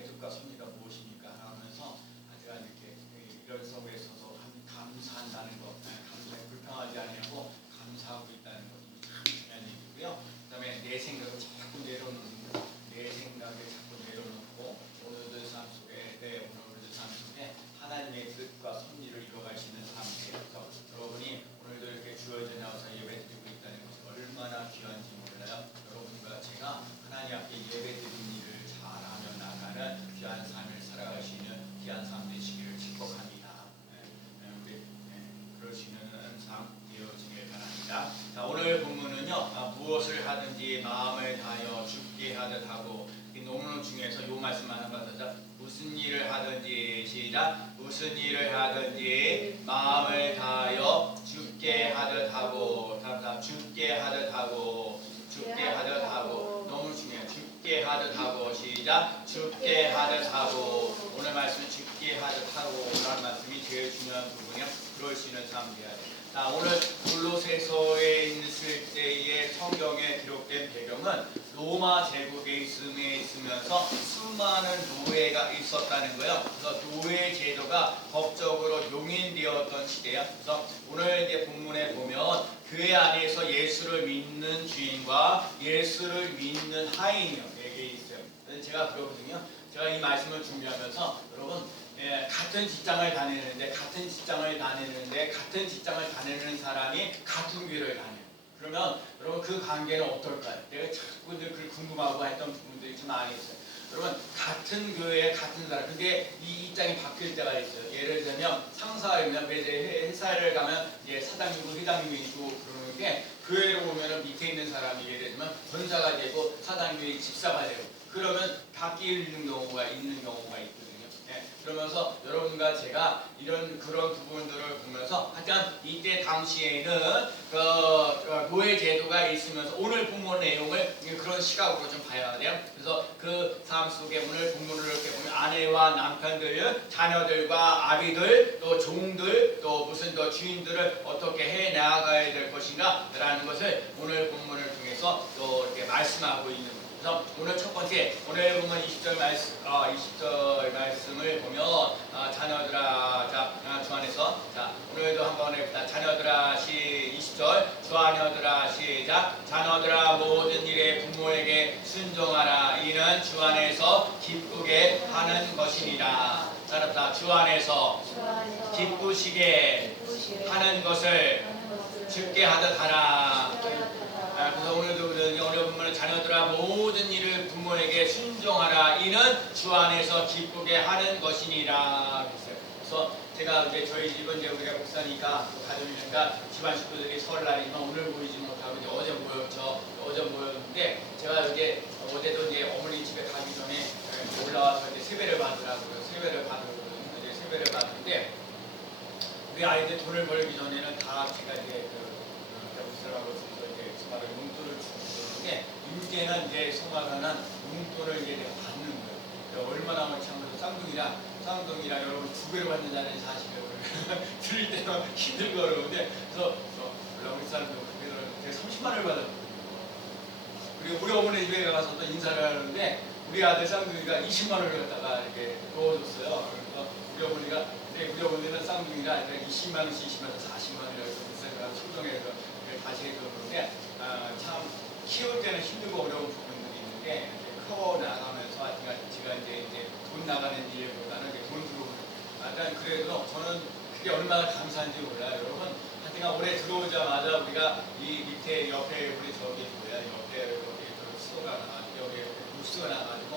하나님의 뜻과 섭리가 무엇입니까? 하면서 제가 이렇게 이런 서버에 서서 감사한다는 것, 감사에 불평하지 않냐고 감사하고 있다는 것이 참 중요한 얘기고요. 그 다음에 내 생각을 자꾸 내려놓는 거, 내 생각을 자꾸 내려놓고 오늘들 삶 속에 오늘들 삶 속에 하나님의 뜻과 섭리를 이뤄갈 수 있는 삶이에요. 여러분이 오늘도 이렇게 주어져 나와서 예배드리고 있다는 것이 얼마나 귀한지 몰라요. 여러분과 제가 하나님 앞에 예배드리는 일을 잘하며 나가는 귀한 삶을 살아갈 수 있는 귀한 삶 되시기를 축복합니다. 우리 그럴 수 있는 삶 되어지길 바랍니다. 자, 오늘 본문은요, 무엇을 하든지 마음을 다하여 죽게 하듯 하고, 이 논문 중에서 요 말씀만 한번 더. 무슨 일을 하든지 시작. 무슨 일을 하든지 마음을 다하여 죽게 하듯 하고, 죽게 하듯 하고, 죽게 하듯 하고, 너무 중요해요. 죽게 하듯 하고, 시작. 죽게 하듯 하고. 오늘 말씀은 죽게 하듯 하고 라는 말씀이 제일 중요한 부분이요. 그럴 수 있는 삶 돼야 돼요. 자, 오늘 골로새서에 있을 때의 성경에 기록된 배경은 로마 제국에 있으면서 수많은 노예가 있었다는 거예요. 그래서 노예 제도가 법적으로 용인되었던 시대야. 그래서 오늘 이제 본문에 보면 교회 안에서 예수를 믿는 주인과 예수를 믿는 하인에게 있어요. 그래서 제가 그러거든요. 제가 이 말씀을 준비하면서 여러분 같은 직장을 다니는데 같은 직장을 다니는 사람이 같은 교회를 다녀요. 그러면 여러분 그 관계는 어떨까요? 내가 자꾸 늘 궁금하고 했던 부분들이 좀 많이 있어요. 여러분 같은 교회에 같은 사람, 근데 이 입장이 바뀔 때가 있어요. 예를 들면 상사가 있면 회사를 가면 사장님이고 회장님이 있고 그러는 게 교회로 오면 밑에 있는 사람이 예를 들면 전사가 되고 사장님이 집사가 되고 그러면 바뀌는 경우가 있거든요. 그러면서 여러분과 제가 그런 부분들을 보면서 하여튼 이때 당시에는 노예 제도가 있으면서 오늘 본문 내용을 그런 시각으로 좀 봐야 돼요. 그래서 그 삶 속에 오늘 본문을 이렇게 보면 아내와 남편들, 자녀들과 아비들, 또 종들, 또 무슨 또 주인들을 어떻게 해 나가야 될 것인가 라는 것을 오늘 본문을 통해서 또 이렇게 말씀하고 있는 거예요. 그래서 오늘 첫 번째, 오늘 보면 20절 말씀을 보면 자녀들아, 주 안에서, 오늘도 한번 해봅시다. 자녀들아, 20절, 주 안녀들아, 시작. 자녀들아, 모든 일에 부모에게 순종하라. 이는 주 안에서 기쁘게 하는 것이니라. 따라합시다. 주 안에서 기쁘시게 하는 것을 죽게 하듯 하라. 그래서 오늘도 오늘 보면 자녀들아 모든 일을 부모에게 순종하라. 이는 주 안에서 기쁘게 하는 것이니라. 그래서 제가 이제 저희 집은 이제 우리가 목사니까 가족이니까 집안 식구들이 설날이지만 오늘 모이지 못하고 이제 어제 모였는데 제가 이제 어제도 이제 어머니 집에 가기 전에 올라와서 이제 세배를 받으라고요. 세배를 받는데 우리 아이들 돈을 벌기 전에는 다 제가 이제 목사라고 정말 용돈을 주는데 이제는 이제 성화가는 용돈을 이제 내가 받는 거예요. 얼마나 많지 않아도 쌍둥이랑 여러분 두 배로 받는다는 사실을 들을 때는 힘들고 어려운데 그래서 우리 사람도 제가 30만 원을 받았거든요. 그리고 우리 어머니 집에 가서 또 인사를 하는데 우리 아들 쌍둥이가 20만 원을 갖다가 이렇게 넣어줬어요. 그래서 우리 어머니는 쌍둥이라 20만 원씩 40만 원이라고 해서 소정해서 다시 해서 그런데 참 키울 때는 힘들고 어려운 부분들이 있는데 커 나가면서 제가 이제 돈 나가는 일보다는 돈 들어오는 일단 그래도 저는 그게 얼마나 감사한지 몰라요. 여러분 하여튼 올해 들어오자마자 우리가 이 밑에 옆에 우리 옆에 수도가 나가지고 여기 부스가 나가지고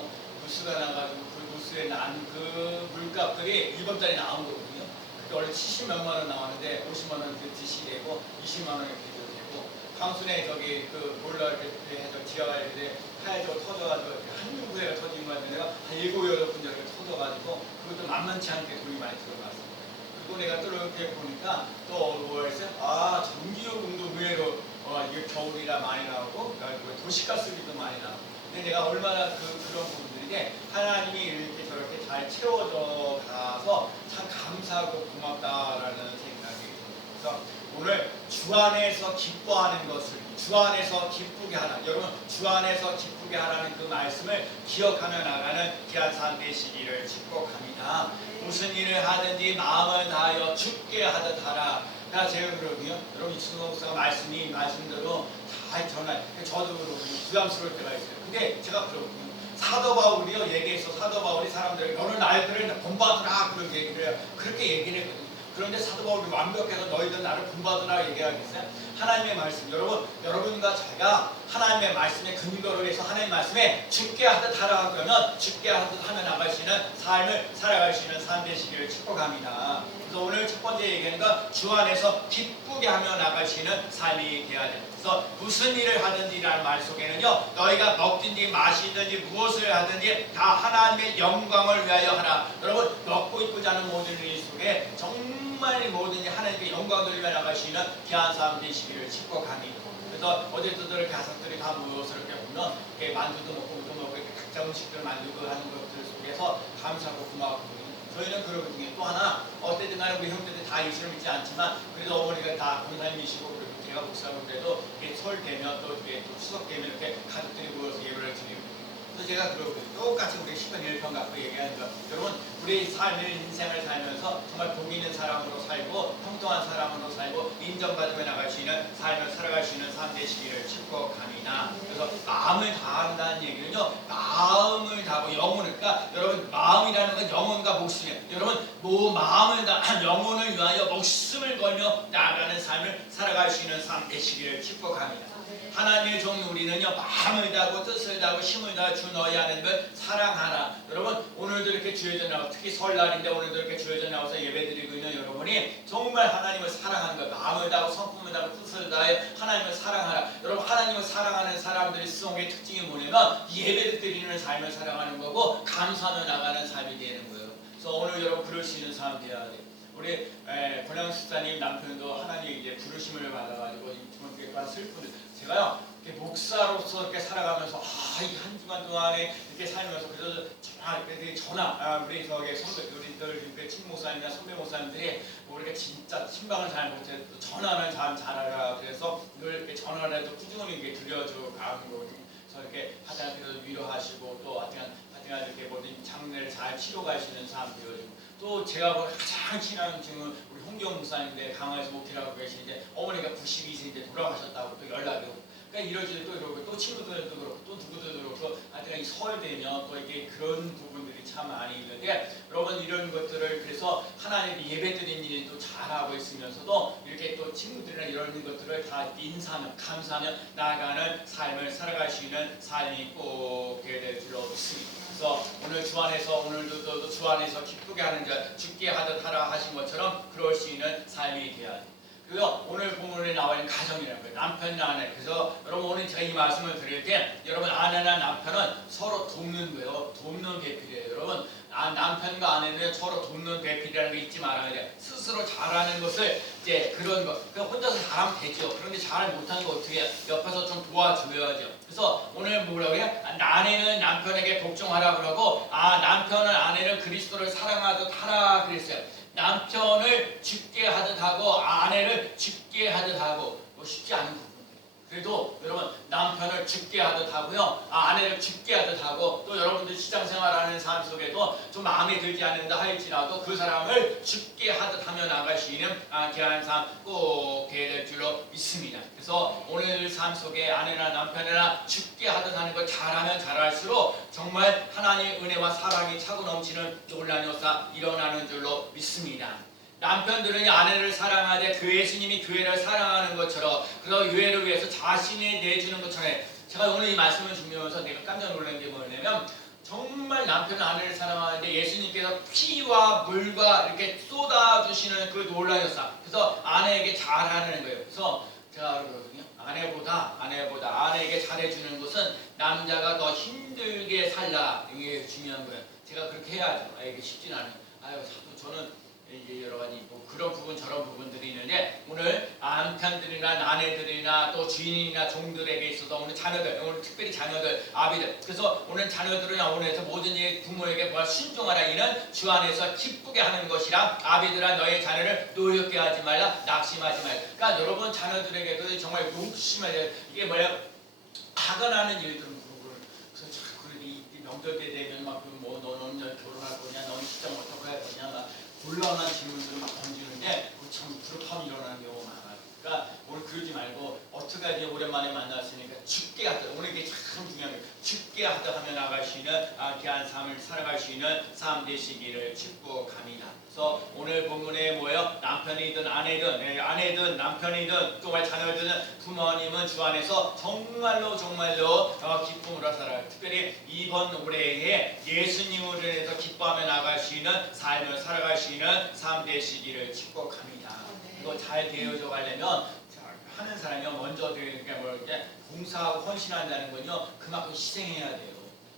그 부스에 난 그 물값들이 이번 달에 나온 거거든요. 그게 원래 70몇만 원 나왔는데 50만 원 DC이 되고 20만 원이 되고 강순에 저기 그 몰라 이렇게 해서 지하가 이렇게 하얘져 터져가지고 한 군데가 터진 거 같은데 내가 한 7, 8군데 이렇게 터져가지고 그것도 만만치 않게 돈이 많이 들어갔어요. 그리고 내가 또 이렇게 보니까 또 뭐였어요? 전기요금도 의외로 이게 겨울이라 많이 나오고 도시가스비도 많이 나오고 근데 내가 얼마나 그런 부분들인데 하나님이 이렇게 저렇게 잘 채워져 가서 참 감사하고 고맙다라는 생각이 듭니다. 그래서 오늘 주 안에서 기뻐하는 것을 주 안에서 기쁘게 하라. 여러분 주 안에서 기쁘게 하라는 그 말씀을 기억하며 나가는 귀한 삶 되시기를 축복합니다. 무슨 일을 하든지 마음을 다하여 주께 하듯 하라. 나 제가 그러고요. 여러분 이승호 목사가 말씀대로 다 전할. 저도 그러고 부담스러울 때가 있어요. 근데 제가 그러거든요. 사도 바울이요 얘기해서 사도 바울이 사람들에게 너는 나를 본받으라 그렇게 얘기를 해요. 그렇게 얘기를 했거든요. 그런데 사도 바울이 완벽해서 너희들 나를 본받으라 얘기하겠어요? 하나님의 말씀, 여러분과 제가 하나님의 말씀에 근거를 해서 하나님의 말씀에 죽게 하듯 하라 그러면 죽게 하듯 하며 나가시는 삶을 살아가시는 삶 되시기를 축복합니다. 그래서 오늘 첫 번째 얘기하는 건 주 안에서 기쁘게 하며 나가시는 삶이 되어야 됩니다. 그래서 무슨 일을 하든지라는 말 속에는요, 너희가 먹든지 마시든지 무엇을 하든지 다 하나님의 영광을 위하여 하라. 여러분 먹고 입고 자는 모든 일 속에 정말 뭐든지 하나님께 영광 돌리며 나가시는 귀한 삶 되시기를 축복합니다. 그래서 어제들 가족들이 다 모여서 이렇게 보면 이렇게 만두도 먹고 물도 먹고 이렇게 각자 음식들을 만들고 하는 것들 속에서 감사하고 고마웠거든요. 저희는 그러거든요. 또 하나 어쨌든 간에 우리 형제들 다 예수를 믿지 않지만 그래도 어머니가 다 권사님이시고 그리고 제가 목사고 그래도 설 되면 또 추석 되면 이렇게 가족들이 모여서 예배를 드리고 그래서 제가 그러거든요. 똑같이 우리 10편 1편 갖고 얘기하는 거 여러분 우리 삶을 인생을 살면서 정말 복 있는 사람으로 살고 평통한 사람으로 살고 인정받으며 나갈 수 있는 삶을 살아갈 수 있는 삶 되시기를 축복합니다. 그래서 마음을 다한다는 얘기는요. 마음을 다하고 영혼을 그러니까 여러분 마음이라는 건 영혼과 목숨이에요. 여러분 마음을 다 영혼을 위하여 목숨을 걸며 나아가는 삶을 살아갈 수 있는 삶 되시기를 축복합니다. 하나님의 종 우리는요 마음을 다하고 뜻을 다하고 힘을 다하 주 너희 하나님을 사랑하라. 여러분 오늘도 이렇게 주여져 나와 특히 설날인데 오늘도 이렇게 주여져 나와서 예배드리고 있는 여러분이 정말 하나님을 사랑하는 거예요. 마음을 다하고 성품을 다하고 뜻을 다해 하나님을 사랑하라. 여러분 하나님을 사랑하는 사람들의 수용의 특징이 뭐냐면 예배를 드리는 삶을 사랑하는 거고 감사하며 나가는 삶이 되는 거예요. 그래서 오늘 여러분 그럴 수 있는 삶 되어야 돼요. 우리 권양 집사님 남편도 하나님 이제 부르심을 받아가지고 이번 슬픈데 제가요 목사로서 이렇게 살아가면서 이 한 주간 동안에 이렇게 살면서 그래서 우리 저기 선배 우리들 친구 목사님이나 선배 목사님들이 우리가 진짜 신방을 잘 못해 전화를 잘하라 그래서 늘 이렇게 전화를 해도 꾸준히 이렇게 들려주고 가는 거 그래서 이렇게 하다가 위로하시고 또 하여튼 이렇게 모든 장례를 잘 치러 가시는 사람 되어지고 또 제가 가장 친한 지금 우리 홍경 목사님인데 강화에서 목회하고 계시는데 어머니가 92세인데 돌아가셨다고 또 연락이 오고 그러니까 이러지 또 이러고 또 친구들도 그렇고 또 누구도 그렇고 하여튼 이 설 되면 또 이게 그런 부분들이 참 많이 있는데 여러분 이런 것들을 그래서 하나님 예배 드리는 일이 또 잘하고 있으면서도 이렇게 또 친구들이나 이런 것들을 다 인사하며 감사하며 나아가는 삶을 살아갈 수 있는 삶이 꼭 될 줄로 믿습니다. 그래서 오늘 주 안에서 오늘도 또 주 안에서 기쁘게 하는 자 죽게 하듯 하라 하신 것처럼 그럴 수 있는 삶이 되어야 돼요. 그리고 오늘 본문에 나와 있는 가정이라는 거예요. 남편과 아내. 그래서 여러분 오늘 제가 이 말씀을 드릴 때 여러분 아내나 남편은 서로 돕는 거예요. 돕는 배필이에요. 여러분 남편과 아내는 서로 돕는 배필이라는 거 잊지 말아야 돼요. 스스로 잘하는 것을 이제 그런 거 그냥 혼자서 잘하면 되죠. 그런데 잘 못하는 거 어떻게 해요? 옆에서 좀 도와줘야죠. 그래서 오늘 뭐라고 해요? 아내는 남편에게 복종하라 그러고 남편은 아내를 그리스도를 사랑하듯 하라 그랬어요. 남편을 죽게 하듯 하고 아내를 죽게 하듯 하고 쉽지 않은 부분들. 그래도 여러분 남편을 죽게 하듯 하고요, 아내를 죽게 하듯 하고 또 여러분들 시장생활하는 삶 속에도 좀 마음에 들지 않는다 할지라도 그 사람을 죽게 하듯 하며 나갈 수 있는 귀한 삶 꼭 될 줄로 믿습니다. 그래서 오늘 삶 속에 아내나 남편이나 죽게 하듯 하는 걸 잘하면 잘할수록 정말 하나님의 은혜와 사랑이 차고 넘치는 놀라운 역사 일어나는 줄로 믿습니다. 남편들은 아내를 사랑하되 그 예수님이 교회를 사랑하는 것처럼 그래서 교회를 위해서 자신이 내주는 것처럼 제가 오늘 이 말씀을 준비하면서 내가 깜짝 놀란 게 뭐냐면 정말 남편은 아내를 사랑하는데 예수님께서 피와 물과 이렇게 쏟아주시는 그 놀라운 역사 그래서 아내에게 잘하는 거예요. 그래서 제가 그러거든요. 아내에게 잘해주는 것은 남자가 더 힘들게 살라 이게 중요한 거예요. 제가 그렇게 해야죠. 이게 쉽진 않아요. 저는 이제 여러 가지 뭐 그런 부분 저런 부분들이 있는데 오늘 남편들이나 아내들이나 또 주인이나 종들에게 있어서 오늘 자녀들, 오늘 특별히 자녀들, 아비들, 그래서 오늘 자녀들은 오늘에서 모든 부모에게 뭐 순종하라, 이는 주 안에서 기쁘게 하는 것이라. 아비들아 너의 자녀를 노엽게 하지 말라, 낙심하지 말라. 그러니까 여러분 자녀들에게도 정말 욕심을, 이게 뭐야, 화가 나는 일들은 그래서 자꾸 이 명절 때 되면 막뭐 너는 결혼할 거냐, 너는 진짜 어떻게 할 거냐, 막 곤란한 질문들을 막 던지는데 참 불협화음이 일어나는 경우가 많아요. 그러니까 오늘 그러지 말고 어떻게 하지, 오랜만에 만났으니까 죽게 하다, 오늘 이게 참 중요한 거예요. 죽게 하다 하며 나갈 수 있는 귀한 삶을 살아갈 수 있는 삶 되시기를 축복합니다. 그래서 오늘 본문에 뭐예요? 남편이든 아내든 남편이든 또 자녀들은 부모님은 주 안에서 정말로 기쁨으로 살아요. 특별히 이번 올해에 예수님으로 인해서 기뻐하며 나갈 수 있는 삶을 살아갈 수 있는 삶 되시기를 축복합니다. 이거 잘 되어져 가려면 하는 사람이 먼저 그러니까 뭐 이렇게 봉사하고 헌신한다는 건요, 그만큼 희생해야 돼요.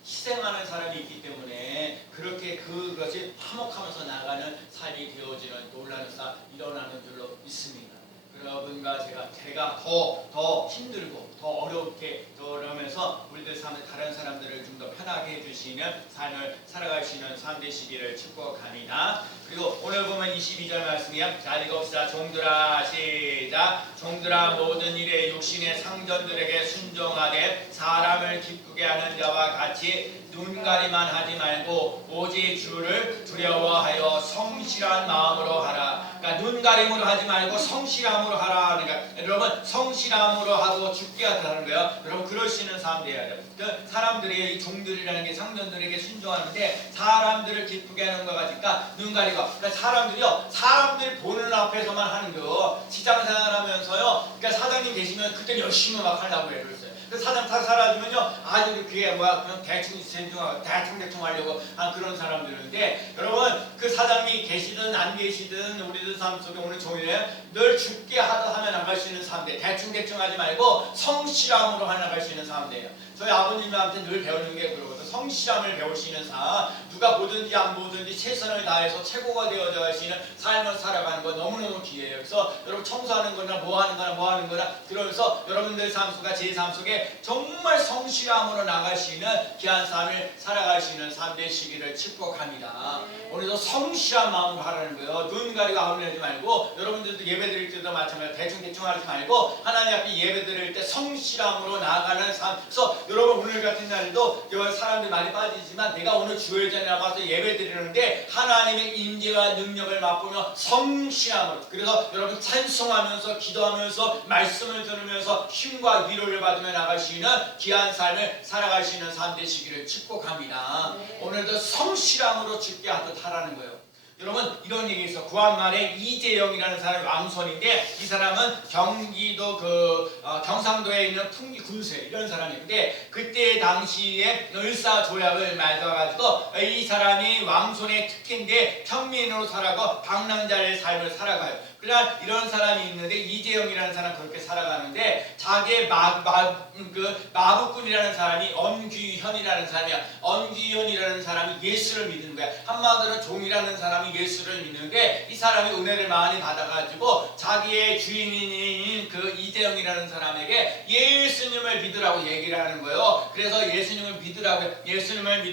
희생하는 사람이 있기 때문에 그렇게 그것이 화목하면서 나가는 삶이 되어지는 놀라운 삶 일어나는 줄로 믿습니다. 여러분과 제가 더 힘들고 더 어렵게 그러면서 우리들 삶을 다른 사람들을 좀 더 편하게 해주시는 삶을 살아갈 수 있는 삶 되시기를 축복합니다. 그리고 오늘 보면 22절 말씀이야. 자, 읽읍시다. 종들아, 시작. 종들아, 모든 일에 육신의 상전들에게 순종하되 사람을 기쁘게 하는 자와 같이 눈가리만 하지 말고 오직 주를 두려워하여 성실한 마음으로 하라. 그러니까 눈가림으로 하지 말고 성실함으로 하라. 그러니까 여러분 성실함으로 하고 죽게 하라는 거예요. 여러분 그럴 수 있는 삶 돼야 돼요. 사람들이 이 종들이라는 게 상전들에게 순종하는데 사람들을 기쁘게 하는 것 같으니까 눈가리고, 그러니까 사람들이 보는 앞에서만 하는 거. 직장생활하면서요, 그러니까 사장님 계시면 그때 열심히 막 하려고 해요. 그 사장 딱 사라지면요, 아주 그게 그냥 대충 하려고 하는 그런 사람들인데, 여러분 그 사장님이 계시든 안 계시든 우리들 삶 속에 오늘 종일에 늘 죽게 하면 나갈 수 있는 삶들, 대충 하지 말고 성실함으로 나갈 수 있는 삶들이에요. 저희 아버님한테 늘 배우는 게 그러거든요. 성실함을 배울 수 있는 삶, 누가 보든지 안 보든지 최선을 다해서 최고가 되어져 갈 수 있는 삶을 살아가는 거 너무너무 귀해요. 그래서 여러분 청소하는 거나 뭐 하는 거나 그러면서 여러분들 삶 속에 제 삶 속에 정말 성실함으로 나갈 수 있는 귀한 삶을 살아갈 수 있는 삶 되시기를 축복합니다. 오늘도 성실한 마음으로 하라는 거예요. 눈 가리고 아울내지 말고, 여러분들도 예배 드릴 때도 마찬가지로 대충 하지 말고 하나님 앞에 예배 드릴 때 성실함으로 나아가는 삶. 그래서 여러분 오늘 같은 날도 사람들이 많이 빠지지만 내가 오늘 주일 전에 나가서 예배 드리는데 하나님의 임재와 능력을 맛보며 성실함으로, 그래서 여러분 찬송하면서 기도하면서 말씀을 들으면서 힘과 위로를 받으며 나갈 수 있는 귀한 삶을 살아갈 수 있는 삶 되시기를 축복합니다. 오늘도 성실함으로 죽게 하듯 하라는 거예요. 여러분 이런 얘기 있어. 구한말에 이재영이라는 사람이 왕손인데, 이 사람은 경기도 경상도에 있는 풍기 군세 이런 사람인데, 그때 당시에 을사조약을 맺어가지고 이 사람이 왕손의 특기인데 평민으로 살아가고 방랑자의 삶을 살아가요. 그러나 이런 사람이 있는데, 이재영이라는 사람 그렇게 살아가는데 자기의 마부꾼이라는 사람이 엄귀현이라는 사람이야. 엄귀현이라는 사람이 예수를 믿는 거야. 한마디로 종이라는 사람이 예수를 믿는데, 이 사람이 은혜를 많이 받아가지고 자기의 주인인 그 이재영이라는 사람에게 예수님을 믿으라고 얘기를 하는 거예요. 그래서 예수님을 믿으라고, 예수님을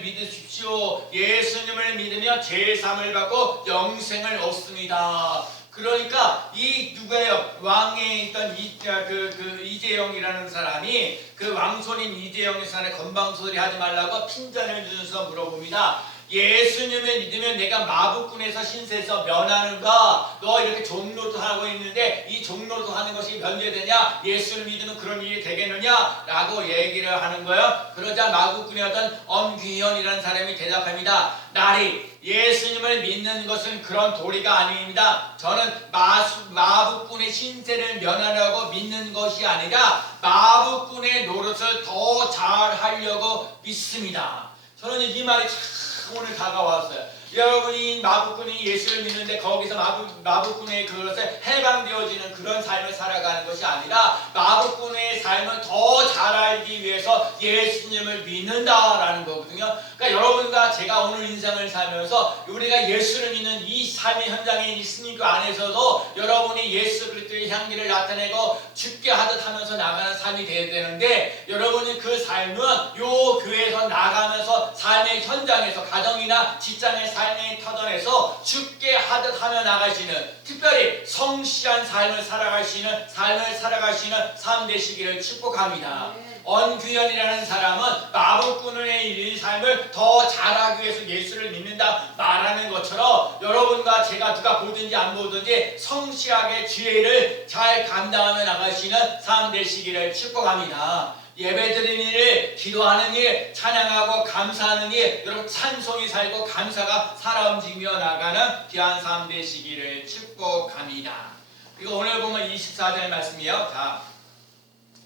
믿으십시오. 예수님을 믿으며 제사함을 받고 영생을 얻습니다. 그러니까 이 누구예요? 왕에 있던 이재영이라는 사람이 그 왕손인 이재영의 사람의 건방소리 하지 말라고 핀잔을 주셔서 물어봅니다. 예수님을 믿으면 내가 마부꾼에서 신세에서 면하는가? 너 이렇게 종로도 하고 있는데 이 종로도 하는 것이 면제되냐? 예수를 믿으면 그런 일이 되겠느냐? 라고 얘기를 하는 거예요. 그러자 마부꾼이었던 엄귀현이라는 사람이 대답합니다. 나리, 예수님을 믿는 것은 그런 도리가 아닙니다. 저는 마부꾼의 신세를 면하려고 믿는 것이 아니라 마부꾼의 노릇을 더 잘하려고 믿습니다. 저는 이 말이 참 오늘 다가왔어요. 여러분이 마부꾼이 예수를 믿는데 거기서 마부꾼의 그것에 해방되어지는 그런 삶을 살아가는 것이 아니라 마부꾼의 삶을 더 잘 알기 위해서 예수님을 믿는다라는 거거든요. 그러니까 여러분과 제가 오늘 인생을 살면서 우리가 예수를 믿는 이 삶의 현장에 있으니 그 안에서도 여러분이 예수 그리스도의 향기를 나타내고 죽게 하듯 하면서 나가는 삶이 되어야 되는데 여러분이 그 삶은 요 교회에서 나가면서 삶의 현장에서 가정이나 직장의 삶의 터전에서 죽게 하듯 하며 나가시는 특별히 성실한 삶을 살아가시는 삶 되시기를 축복합니다. 언규현이라는 사람은 마부꾼의 삶을 더 잘하기 위해서 예수를 믿는다 말하는 것처럼 여러분과 제가 누가 보든지 안 보든지 성실하게 주의를 잘 감당하며 나가시는 삶 되시기를 축복합니다. 예배드리는 일, 기도하는 일, 찬양하고 감사하는 일, 여러분 찬송이 살고 감사가 살아 움직이며 나가는 귀한 삶 되시기를 축복합니다. 그리고 오늘 보면 24절 말씀이요. 자,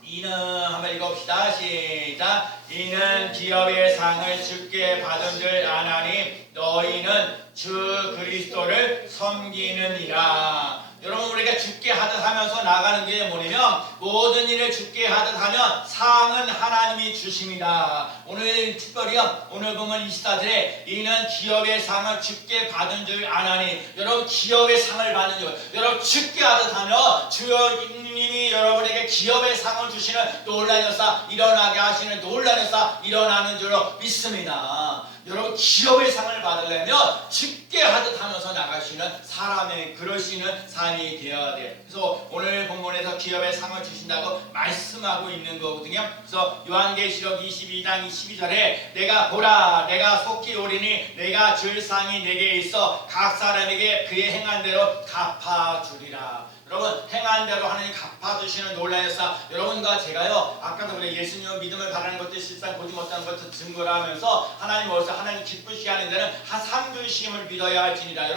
이는 한번 읽어봅시다. 시작. 이는 기업의 상을 주께 받은 줄 아나니 너희는 주 그리스도를 섬기느니라. 여러분 우리가 죽게 하듯 하면서 나가는 게 뭐냐면 모든 일을 죽게 하듯 하면 상은 하나님이 주십니다. 오늘 특별히요. 오늘 보면 24절에 이는 기업의 상을 죽게 받은 줄 아나니 여러분 기업의 상을 받는 줄 여러분 죽게 하듯 하면 주님이 여러분에게 기업의 상을 주시는 놀라운 역사 일어나게 하시는 놀라운 역사 일어나는 줄로 믿습니다. 여러분 기업의 상을 받으려면 죽게 하듯 하면서 나가시는 사람의 그러시는 삶이 되어야 돼요. 그래서 오늘 본문에서 기업의 상을 주신다고 말씀하고 있는 거거든요. 그래서 요한계시록 22장 22절에 내가 보라 내가 속히 오리니 내가 줄 상이 내게 있어 각 사람에게 그의 행한 대로 갚아주리라. 여러분 행한 대로 하나님 갚아주시는 놀라운 역사 여러분과 제가요 아까도 그래 예수님은 믿음을 바라는 것도 실상 보지 못하는 것도 증거를 하면서 하나님 어디서 하나님 기쁘시게 하는 데는 한 상주심을 믿어야 할지니라.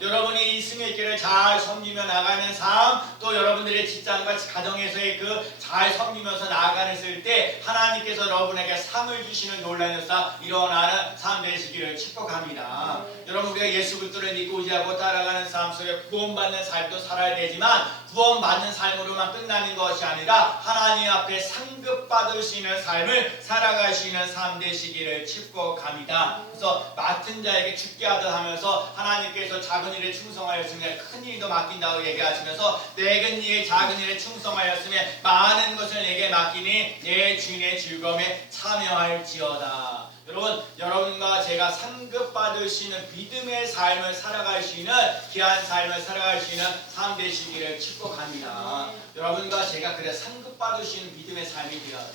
여러분이 이 승의 길을 잘 섬기며 나가는 삶 또 여러분들의 직장과 가정에서의 그 잘 섬기면서 나아가는 때 하나님께서 여러분에게 상을 주시는 놀라운 역사 일어나는 삶 되시기를 축복합니다. 여러분 우리가 예수 그리스도를 믿고 의지하고 따라가는 삶 속에 구원받는 삶도 살아야 되지만 구원받는 삶으로만 끝나는 것이 아니라 하나님 앞에 상급받을 수 있는 삶을 살아가시는 삶 되시기를 축복합니다. 그래서 맡은 자에게 죽게 하듯 하면서 하나님께서 작은 일에 충성하였으면 큰 일도 맡긴다고 얘기하시면서 내가 네 작은 일에 충성하였으면 많은 것을 내게 맡기니 내 주인의 즐거움에 참여할지어다. 여러분과 제가 상급받을 수 있는 믿음의 삶을 살아갈 수 있는 귀한 삶을 살아갈 수 있는 삶 되시기를 축복합니다. 여러분과 제가 그래 상급받을 수 있는 믿음의 삶이 되어야 돼요.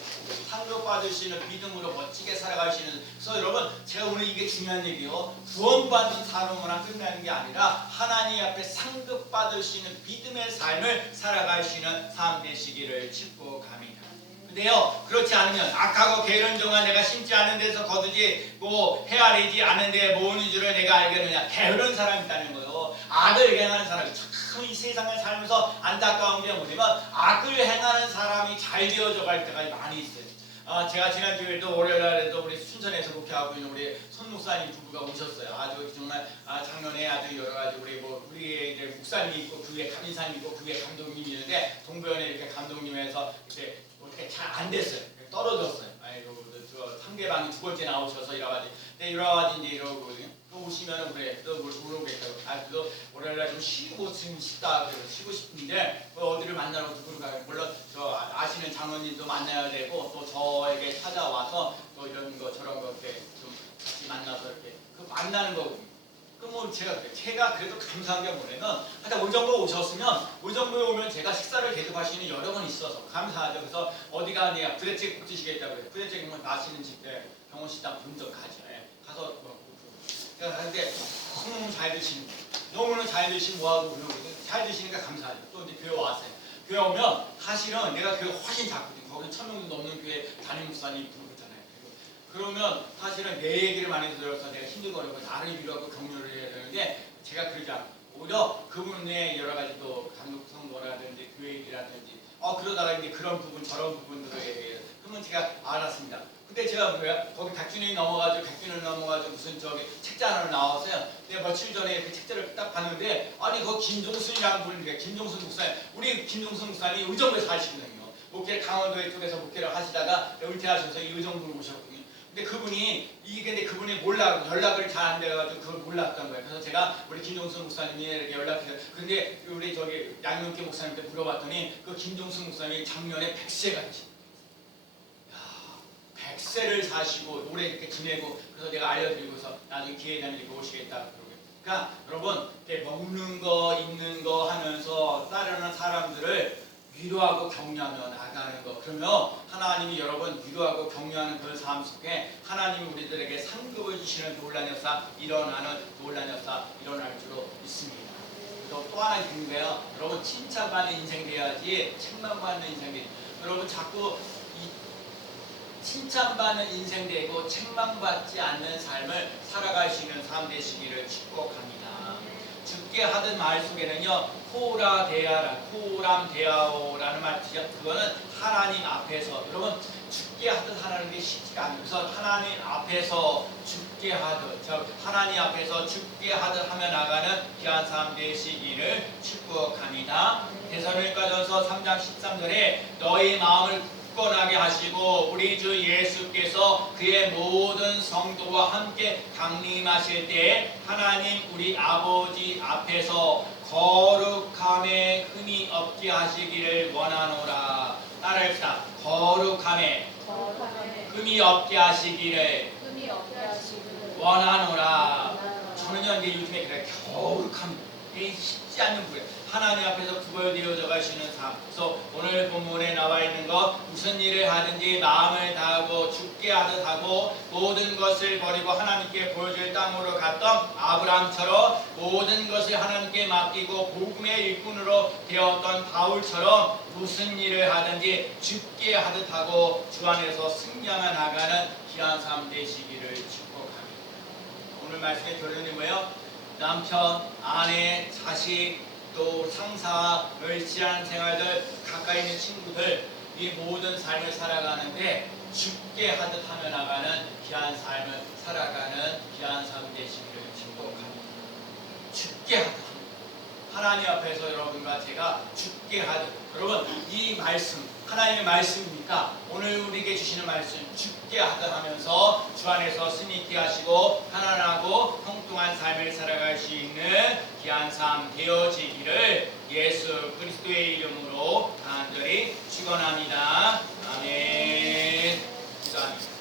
상급받을 수 있는 믿음으로 멋지게 살아갈 수 있는. 그래서 여러분 제가 오늘 이게 중요한 얘기요. 구원받는 삶으로만 끝나는 게 아니라 하나님 앞에 상급받을 수 있는 믿음의 삶을 살아갈 수 있는 삶 되시기를 축복합니다. 근데요 그렇지 않으면 악하고 게으른 종아 내가 심지 않은 데서 거두지 헤아리지 않은데 모으는 줄을 내가 알겠느냐. 게으른 사람이 있다는 거예요. 악을 행하는 사람이 참 이 세상을 살면서 안타까운 게 뭐냐면 악을 행하는 사람이 잘 되어져 갈 때가 많이 있어요. 제가 지난주에도 월요일날에도 우리 순천에서 목회하고 있는 우리 손 목사님 부부가 오셨어요. 아주 정말 작년에 아주 여러 가지 우리 이제 목사님이 있고 그 위에 감인사님 있고 그 위에 감독님이 있는데 동부연에 이렇게 감독님에서 이렇게 어떻게 잘 안 됐어요. 떨어졌어요. 아이고 저 상대방이 두 번째 나오셔서 여러 가지 이제 이러고 또 오시면은 그래 또 모르겠다고 그래도 월요일날 좀 쉬고 싶다 그래서 쉬고 싶은데 어디를 만나러 누구를 가요. 물론 저 아시는 장로님도 만나야 되고 또 저에게 찾아와서 또 이런 거 저런 거 이렇게 좀 같이 만나서 이렇게 그 만나는 거거든요. 그럼 제가 그래도 감사한 게 뭐냐면 하여튼 오정부에 오셨으면 오정부에 오면 제가 식사를 대접하시는 여러 번 있어서 감사하죠. 그래서 어디가 아니야 부대찌개 드시겠다고 그래요. 부대찌개 맛있는 집에 병원식당 본적 가죠. 가서 근데 너무 잘 드시는 너무나 잘 드시면 뭐하고 잘 드시니까 감사하죠. 또 이제 교회 왔어요. 교회 오면 사실은 내가 교회 훨씬 작거든요. 거기 1000명도 넘는 교회 담임 목사님 부르잖아요. 그러면 사실은 내 얘기를 많이 들어서 내가 힘들거리고 나를 위로하고 격려를 해야 되는데 제가 그러지 않고 오히려 그분의 여러 가지 또 감독 성도라든지 교회 일이라든지 그러다가 이제 그런 부분 저런 부분들을 얘기해요. 그러면 제가 알았습니다. 근데 제가 뭐야 거기 백준이 넘어가지고 무슨 저기 책자로 나왔어요. 근데 며칠 전에 그 책자를 딱 봤는데 아니 그 김종순이라는 분인데 김종순 목사님 우리 김종순 목사님이 의정부에 사시거든요. 목회를 강원도 쪽에서 목회를 하시다가 은퇴하셔서 이 의정부로 오셨거든요. 근데 그분이 몰라 연락을 잘 안 돼가지고 그걸 몰랐던 거예요. 그래서 제가 우리 김종순 목사님이 이렇게 연락해서 근데 우리 저기 양명기 목사님한테 물어봤더니 그 김종순 목사님이 작년에 100세가 지 100세를 사시고 오래 이렇게 지내고 그래서 내가 알려드리고서 나중에 기회 되면 이렇게 오시겠다 그러고. 그러니까 여러분 먹는 거 입는 거 하면서 따르는 사람들을 위로하고 격려하며 나가는 거. 그러면 하나님이 여러분 위로하고 격려하는 그 삶 속에 하나님이 우리들에게 상급을 주시는 놀라운 역사 일어날 줄로 믿습니다. 또 하나 있는 거예요. 여러분 칭찬받는 인생 돼야지 책망받는 인생 돼야지. 여러분 자꾸 칭찬받는 인생 되고 책망받지 않는 삶을 살아갈 수 있는 삶 되시기를 축복합니다. 죽게 하던 말 속에는요 코라 데아라 코람 데아오라는 말이죠. 그거는 하나님 앞에서 여러분 죽게 하듯 하는 게 쉽지가 않아요. 그래서 하나님 앞에서 죽게 하듯 하나님 앞에서 죽게 하듯 하며 나가는 귀한 삶 되시기를 축복합니다. 데살로니가전서 3장 13절에 너희 마음을 굳건하게 하시고 우리 주 예수께서 그의 모든 성도와 함께 강림하실 때 하나님 우리 아버지 앞에서 거룩함에 흠이 없게 하시기를 원하노라. 따라합시다. 거룩함에 흠이 없게 하시기를 원하노라. 저는요 이제 요즘에 그래 거룩함 이게 쉽지 않는 거예요. 하나님 앞에서 구별되어져 가시는 삶. 그래서 오늘 본문에 나와 있는 것 무슨 일을 하든지 마음을 다하고 죽게 하듯 하고 모든 것을 버리고 하나님께 보여줄 땅으로 갔던 아브라함처럼 모든 것을 하나님께 맡기고 복음의 일꾼으로 되었던 바울처럼 무슨 일을 하든지 죽게 하듯 하고 주 안에서 승리하며 나가는 귀한 삶 되시기를 축복합니다. 오늘 말씀의 결론이 뭐예요? 남편, 아내, 자식 또 상사, 멸치한 생활들, 가까이 있는 친구들 이 모든 삶을 살아가는데 죽게 하듯 하며 나가는 귀한 삶을 살아가는 귀한 삶 되시기를 축복합니다. 죽게 하듯 하나님 앞에서 여러분과 제가 죽게 하듯 여러분 이 말씀 하나님의 말씀이니까 오늘 우리에게 주시는 말씀 죽게 하듯 하면서 주 안에서 승리있게 하시고 편안하고 통통한 삶을 살아갈 수 있는 귀한 삶 되어지기를 예수 그리스도의 이름으로 간절히 축원합니다. 아멘. 기도합니다.